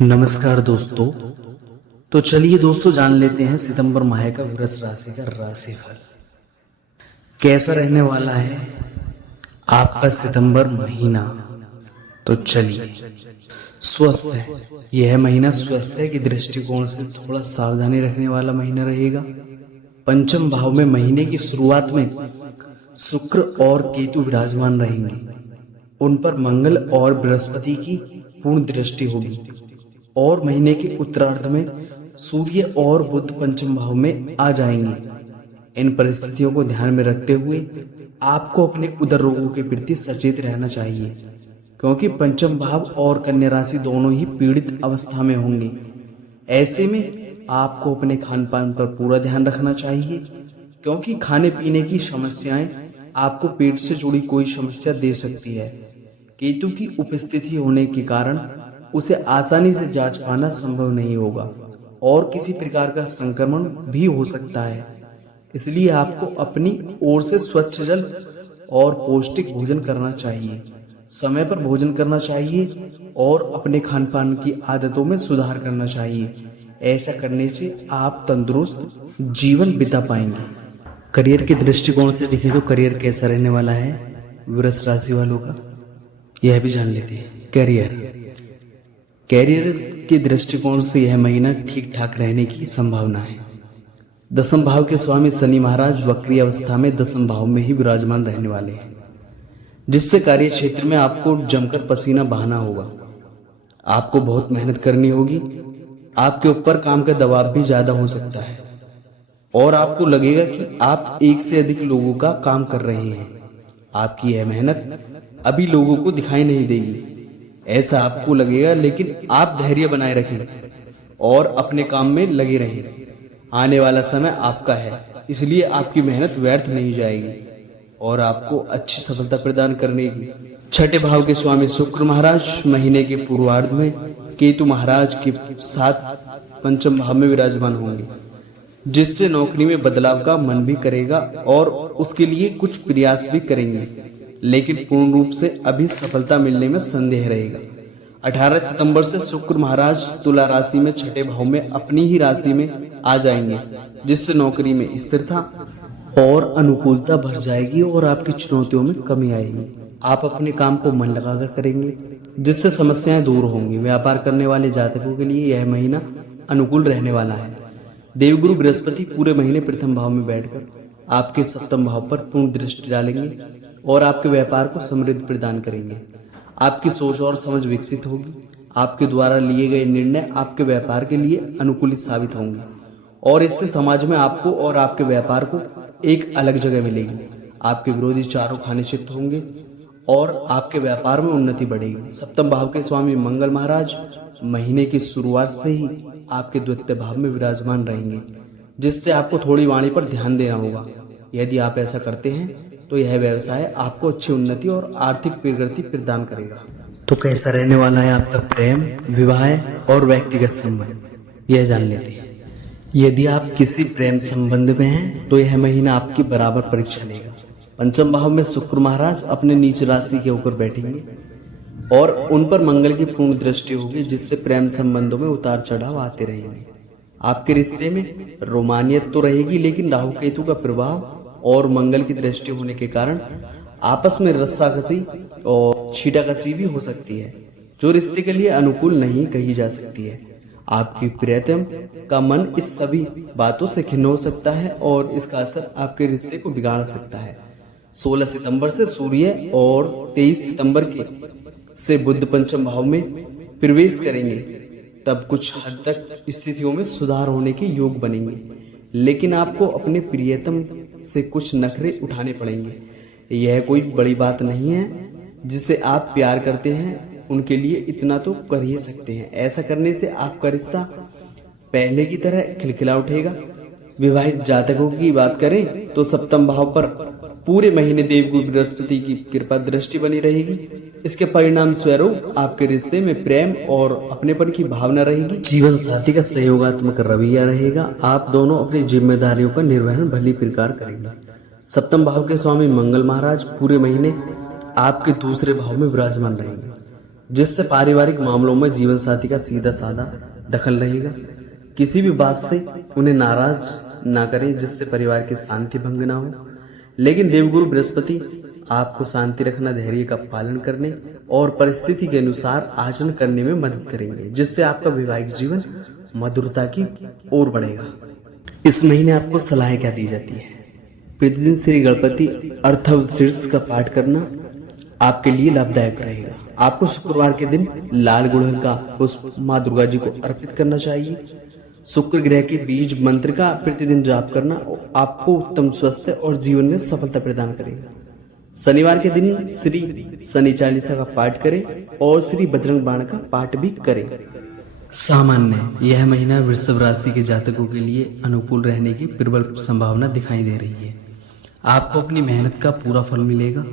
नमस्कार दोस्तों। तो चलिए दोस्तों जान लेते हैं सितंबर माह का वृष राशि का राशिफल कैसा रहने वाला है आपका सितंबर महीना। तो चलिए, स्वस्थ है, यह महीना स्वास्थ्य के दृष्टिकोण से थोड़ा सावधानी रखने वाला महीना रहेगा। पंचम भाव में महीने की शुरुआत में शुक्र और केतु विराजमान रहेंगे। उन पर मंगल और बृहस्पति की पूर्ण दृष्टि होगी और महीने के उत्तरार्ध में सूर्य और बुध पंचम भाव में आ जाएंगे। इन परिस्थितियों को ध्यान में रखते हुए आपको अपने उदर रोगों के प्रति सचेत रहना चाहिए, क्योंकि पंचम भाव और कन्या राशि दोनों ही पीड़ित अवस्था में होंगे। ऐसे में आपको अपने खान पान पर पूरा ध्यान रखना चाहिए, क्योंकि खाने पीने की समस्याएं आपको पेट से जुड़ी कोई समस्या दे सकती है। केतु की उपस्थिति होने के कारण उसे आसानी से जांच पाना संभव नहीं होगा और किसी प्रकार का संक्रमण भी हो सकता है। इसलिए आपको अपनी ओर से स्वच्छ जल और पौष्टिक भोजन करना चाहिए, समय पर भोजन करना चाहिए और अपने खान पान की आदतों में सुधार करना चाहिए। ऐसा करने से आप तंदुरुस्त जीवन बिता पाएंगे। करियर के दृष्टिकोण से देखें तो करियर कैसा रहने वाला है वृष राशि वालों का, यह भी जान लेते हैं। कैरियर के दृष्टिकोण से यह महीना ठीक ठाक रहने की संभावना है। दसम भाव के स्वामी शनि महाराज वक्री अवस्था में दसम भाव में ही विराजमान रहने वाले हैं, जिससे कार्य क्षेत्र में आपको जमकर पसीना बहाना होगा। आपको बहुत मेहनत करनी होगी, आपके ऊपर काम का दबाव भी ज्यादा हो सकता है और आपको लगेगा कि आप एक से अधिक लोगों का काम कर रहे हैं। आपकी यह मेहनत अभी लोगों को दिखाई नहीं देगी, ऐसा आपको लगेगा, लेकिन आप धैर्य बनाए रखें और अपने काम में लगे रहें। आने वाला समय आपका है, इसलिए आपकी मेहनत व्यर्थ नहीं जाएगी और आपको अच्छी सफलता प्रदान करने की। छठे भाव के स्वामी शुक्र महाराज महीने के पूर्वार्ध में केतु महाराज के साथ पंचम भाव में विराजमान होंगे, जिससे नौकरी में बदलाव का मन भी करेगा और उसके लिए कुछ प्रयास भी करेंगे, लेकिन पूर्ण रूप से अभी सफलता मिलने में संदेह रहेगा। 18 सितंबर से शुक्र महाराज तुला राशि में छठे भाव में अपनी ही राशि में आ जाएंगे, जिससे नौकरी में स्थिरता और अनुकूलता बढ़ जाएगी और आपकी चुनौतियों में कमी आएगी। आप अपने काम को मन लगाकर करेंगे, जिससे समस्याएं दूर होंगी। व्यापार करने वाले जातकों के लिए यह महीना अनुकूल रहने वाला है। देवगुरु बृहस्पति पूरे महीने प्रथम भाव में बैठकर आपके सप्तम भाव पर पूर्ण दृष्टि डालेंगे और आपके व्यापार को समृद्धि प्रदान करेंगे। आपकी सोच और समझ विकसित होगी। आपके द्वारा लिए गए निर्णय आपके व्यापार के लिए अनुकूलित साबित होंगे और इससे समाज में आपको और आपके व्यापार को एक अलग जगह मिलेगी। आपके विरोधी चारों खाने चित्त होंगे और आपके व्यापार में उन्नति बढ़ेगी। सप्तम भाव के स्वामी मंगल महाराज महीने की शुरुआत से ही आपके द्वितीय भाव में विराजमान रहेंगे, जिससे आपको थोड़ी वाणी पर ध्यान देना होगा। यदि आप ऐसा करते हैं तो यह व्यवसाय आपको अच्छी उन्नति और आर्थिक प्रगति प्रदान करेगा। तो कैसा रहने वाला है आपका प्रेम, विवाह और व्यक्तिगत संबंध, यह जान लेते हैं। यदि आप किसी प्रेम संबंध में हैं तो यह महीना आपकी बराबर परीक्षा लेगा। पंचम भाव में शुक्र महाराज अपने नीच राशि के ऊपर बैठेंगे और उन पर मंगल की पूर्ण दृष्टि होगी, जिससे प्रेम संबंधों में उतार चढ़ाव आते रहेंगे। आपके रिश्ते में रोमानियत तो रहेगी, लेकिन राहु केतु का प्रभाव और मंगल की दृष्टि होने के कारण आपस में रस्साकसी और छींटाकसी भी हो सकती है, जो रिश्ते के लिए अनुकूल नहीं कही जा सकती है। आपकी प्रियतम का मन इस सभी बातों से खिन्न हो सकता है और इसका असर आपके रिश्ते को बिगाड़ सकता है। 16 सितंबर से सूर्य और 23 सितंबर के से बुध पंचम भाव में प्रवेश करेंगे, तब कुछ हद तक स्थितियों में सुधार होने के योग बनेंगे, लेकिन आपको अपने प्रियतम से कुछ नखरे उठाने पड़ेंगे। यह कोई बड़ी बात नहीं है, जिसे आप प्यार करते हैं उनके लिए इतना तो कर ही सकते हैं। ऐसा करने से आपका रिश्ता पहले की तरह खिलखिला उठेगा। विवाहित जातकों की बात करें तो सप्तम भाव पर पूरे महीने देवगुरु बृहस्पति की कृपा दृष्टि बनी रहेगी। इसके परिणाम स्वरूप आपके रिश्ते में प्रेम और अपनेपन की भावना रहेगी। जीवन साथी का सहयोगात्मक रवैया रहेगा। आप दोनों अपनी जिम्मेदारियों का निर्वहन भली प्रकार करेंगे। सप्तम भाव के स्वामी मंगल महाराज पूरे महीने आपके दूसरे भाव में विराजमान रहेंगे, जिससे पारिवारिक मामलों में जीवन साथी का सीधा साधा दखल रहेगा। किसी भी बात से उन्हें नाराज ना करें जिससे परिवार की शांति भंग ना हो। लेकिन देवगुरु बृहस्पति आपको शांति रखना, धैर्य का पालन करने और परिस्थिति के अनुसार आचरण करने में मदद करेंगे, जिससे आपका वैवाहिक जीवन मधुरता की ओर बढ़ेगा। इस महीने आपको सलाह क्या दी जाती है? प्रतिदिन श्री गणपति अर्थवशीर्ष का पाठ करना आपके लिए लाभदायक रहेगा। आपको शुक्रवार के दिन लाल गुड़हल का पुष्प माँ दुर्गा जी को अर्पित करना चाहिए। शुक्र ग्रह के बीज मंत्र का प्रतिदिन जाप करना आपको उत्तम स्वास्थ्य और जीवन में सफलता प्रदान करेगा। शनिवार के दिन श्री शनि चालीसा का पाठ करें और श्री बजरंग बाण का पाठ भी करें। सामान्य यह महीना वृषभ राशि के जातकों के लिए अनुकूल रहने की प्रबल संभावना दिखाई दे रही है। आपको अपनी मेहनत का पूरा फल मिलेगा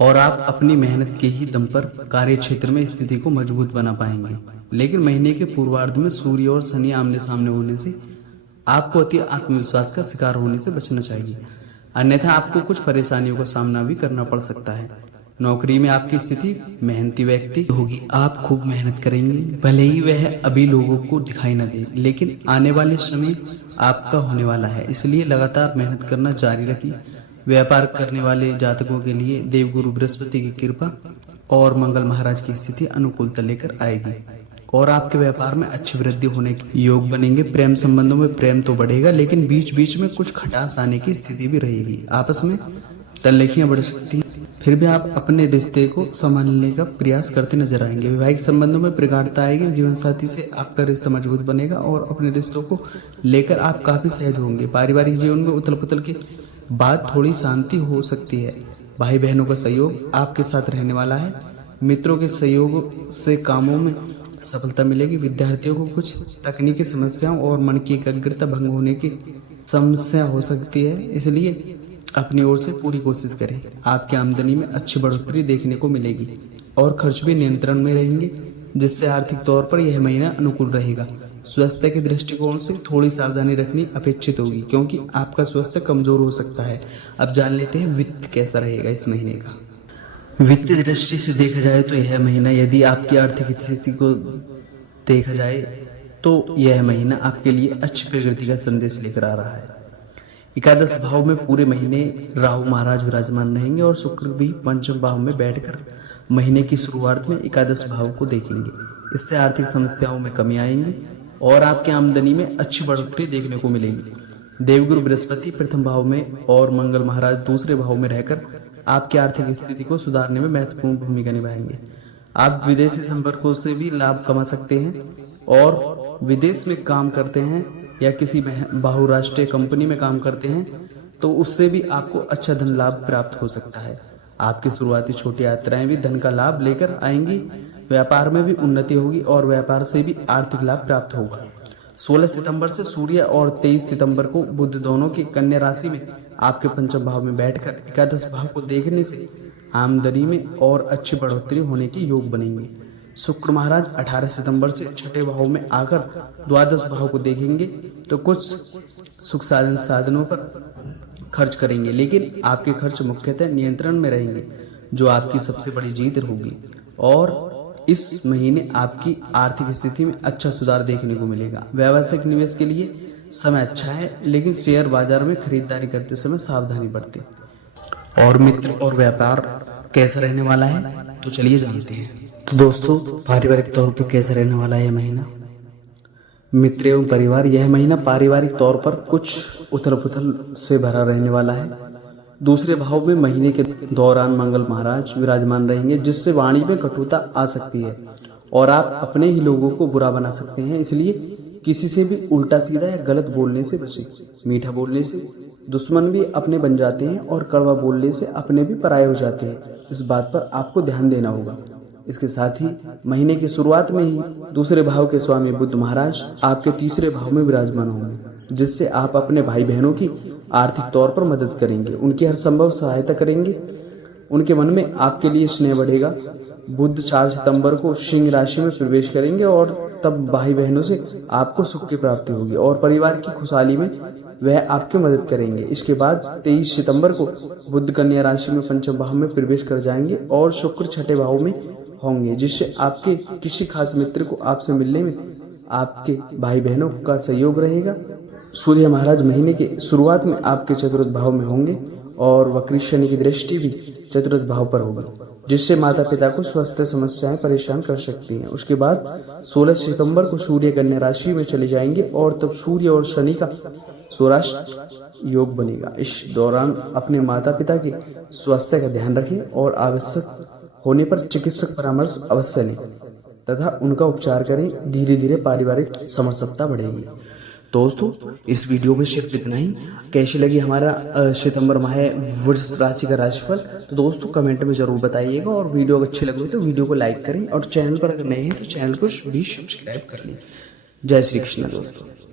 और आप अपनी मेहनत के ही दम पर कार्य क्षेत्र में स्थिति को मजबूत बना पाएंगे। लेकिन महीने के पूर्वार्ध में सूर्य और शनि आमने सामने होने से आपको अति आत्मविश्वास का शिकार होने से बचना चाहिए, अन्यथा आपको कुछ परेशानियों का सामना भी करना पड़ सकता है। नौकरी में आपकी स्थिति मेहनती व्यक्ति होगी। आप खूब मेहनत करेंगे, भले ही वह अभी लोगों को दिखाई न दे, लेकिन आने वाले समय आपका होने वाला है, इसलिए लगातार मेहनत करना जारी रखिए। व्यापार करने वाले जातकों के लिए देवगुरु बृहस्पति की कृपा और मंगल महाराज की स्थिति अनुकूलता लेकर आएगी और आपके व्यापार में अच्छी वृद्धि होने के योग बनेंगे। प्रेम संबंधों में प्रेम तो बढ़ेगा, लेकिन बीच बीच में कुछ खटास आने की स्थिति भी रहेगी। आपस में तल्लेखियां बढ़ सकती हैं, फिर भी आप अपने रिश्ते को संभालने का प्रयास करते नजर आएंगे। वैवाहिक संबंधों में प्रगाढ़ता आएगी, जीवन साथी से आपका रिश्ता मजबूत बनेगा और अपने रिश्तों को लेकर आप काफी सहज होंगे। पारिवारिक जीवन में उथल पुथल के बाद थोड़ी शांति हो सकती है। भाई बहनों का सहयोग आपके साथ रहने वाला है। मित्रों के सहयोग से कामों में सफलता मिलेगी। विद्यार्थियों को कुछ तकनीकी समस्याओं और मन की एकाग्रता भंग होने की समस्या हो सकती है, इसलिए अपनी ओर से पूरी कोशिश करें। आपकी आमदनी में अच्छी बढ़ोतरी देखने को मिलेगी और खर्च भी नियंत्रण में रहेंगे, जिससे आर्थिक तौर पर यह महीना अनुकूल रहेगा। स्वास्थ्य के दृष्टिकोण से थोड़ी सावधानी रखनी अपेक्षित होगी, क्योंकि आपका स्वास्थ्य कमजोर हो सकता है। अब जान लेते हैं वित्त कैसा रहेगा इस महीने का। वित्तीय दृष्टि से देखा जाए तो यह महीना, यदि आपकी आर्थिक स्थिति को देखा जाए तो यह महीना आपके लिए अच्छी प्रगति का संदेश लेकर आ रहा है। एकादश भाव में पूरे महीने राहु महाराज विराजमान रहेंगे और शुक्र भी पंचम भाव में बैठकर महीने की शुरुआत में एकादश भाव को देखेंगे। इससे आर्थिक समस्याओं में कमी आएंगी और आपकी आमदनी में अच्छी बढ़ोतरी देखने को मिलेगी। देवगुरु बृहस्पति प्रथम भाव में और मंगल महाराज दूसरे भाव में रहकर आपकी आर्थिक स्थिति को सुधारने में महत्वपूर्ण भूमिका निभाएंगे। आप विदेशी संपर्कों से भी लाभ कमा सकते हैं और विदेश में काम करते हैं या किसी बहुराष्ट्रीय कंपनी में काम करते हैं तो उससे भी आपको अच्छा धन लाभ प्राप्त हो सकता है। आपकी शुरुआती छोटी यात्राएं भी धन का लाभ लेकर आएंगी। व्यापार में भी उन्नति होगी और व्यापार से भी आर्थिक लाभ प्राप्त होगा। 16 सितंबर से सूर्य और 23 सितंबर को बुध दोनों की कन्या राशि में आपके पंचम भाव में बैठकर एकादश भाव को देखने से आमदनी में और अच्छी बढ़ोतरी होने के योग बनेंगे। शुक्र महाराज 18 सितंबर से छठे भाव में आकर द्वादश भाव को देखेंगे तो कुछ सुख साधनों पर खर्च करेंगे, लेकिन आपके खर्च मुख्यतः नियंत्रण में रहेंगे, जो आपकी सबसे बड़ी जीत होगी। और इस महीने आपकी आर्थिक स्थिति में अच्छा सुधार देखने को मिलेगा। व्यावसायिक निवेश के लिए समय अच्छा है, लेकिन शेयर बाजार में खरीदारी करते समय सावधानी बरतें। और मित्र और व्यापार कैसा रहने वाला है तो चलिए जानते हैं। तो दोस्तों, पारिवारिक तौर पर कैसा रहने वाला है यह महीना? मित्र एवं परिवार, यह महीना पारिवारिक तौर पर कुछ उथल पुथल से भरा रहने वाला है। दूसरे भाव में महीने के दौरान मंगल महाराज विराजमान रहेंगे, जिससे वाणी में कटुता आ सकती है और आप अपने ही लोगों को बुरा बना सकते हैं। इसलिए किसी से भी उल्टा सीधा या गलत बोलने से बचें। मीठा बोलने से दुश्मन भी अपने बन जाते हैं और कड़वा बोलने से अपने भी पराये हो जाते हैं। इस बात पर आपको ध्यान देना होगा। इसके साथ ही महीने की शुरुआत में ही दूसरे भाव के स्वामी बुध महाराज आपके तीसरे भाव में विराजमान होंगे, जिससे आप अपने भाई बहनों की आर्थिक तौर पर मदद करेंगे, उनकी हर संभव सहायता करेंगे। उनके मन में आपके लिए स्नेह बढ़ेगा। बुध 4 सितंबर को सिंह राशि में प्रवेश करेंगे और तब भाई बहनों से आपको सुख की प्राप्ति होगी और परिवार की खुशहाली में वह आपकी मदद करेंगे। इसके बाद 23 सितंबर को बुध कन्या राशि में पंचम भाव में प्रवेश कर जाएंगे और शुक्र छठे भाव में होंगे, जिससे आपके किसी खास मित्र को आपसे मिलने में आपके भाई बहनों का सहयोग रहेगा। सूर्य महाराज महीने के शुरुआत में आपके चतुर्थ भाव में होंगे और वक्री शनि की दृष्टि भी चतुर्थ भाव पर होगी, जिससे माता पिता को स्वास्थ्य समस्याएं परेशान कर सकती हैं। उसके बाद 16 सितंबर को सूर्य कन्या राशि में चले जाएंगे और तब सूर्य और शनि का सौराष्ट्र योग बनेगा। इस दौरान अपने माता पिता के स्वास्थ्य का ध्यान रखें और आवश्यक होने पर चिकित्सक परामर्श अवश्य लें तथा उनका उपचार करें। धीरे धीरे पारिवारिक समरसता बढ़ेगी। दोस्तों, इस वीडियो में सिर्फ इतना ही। कैसी लगी हमारा सितंबर माह वृष राशि का राशिफल, तो दोस्तों कमेंट में जरूर बताइएगा। और वीडियो अच्छी लगी तो वीडियो को लाइक करें और चैनल पर अगर नए हैं तो चैनल को भी सब्सक्राइब कर लें। जय श्री कृष्ण दोस्तों।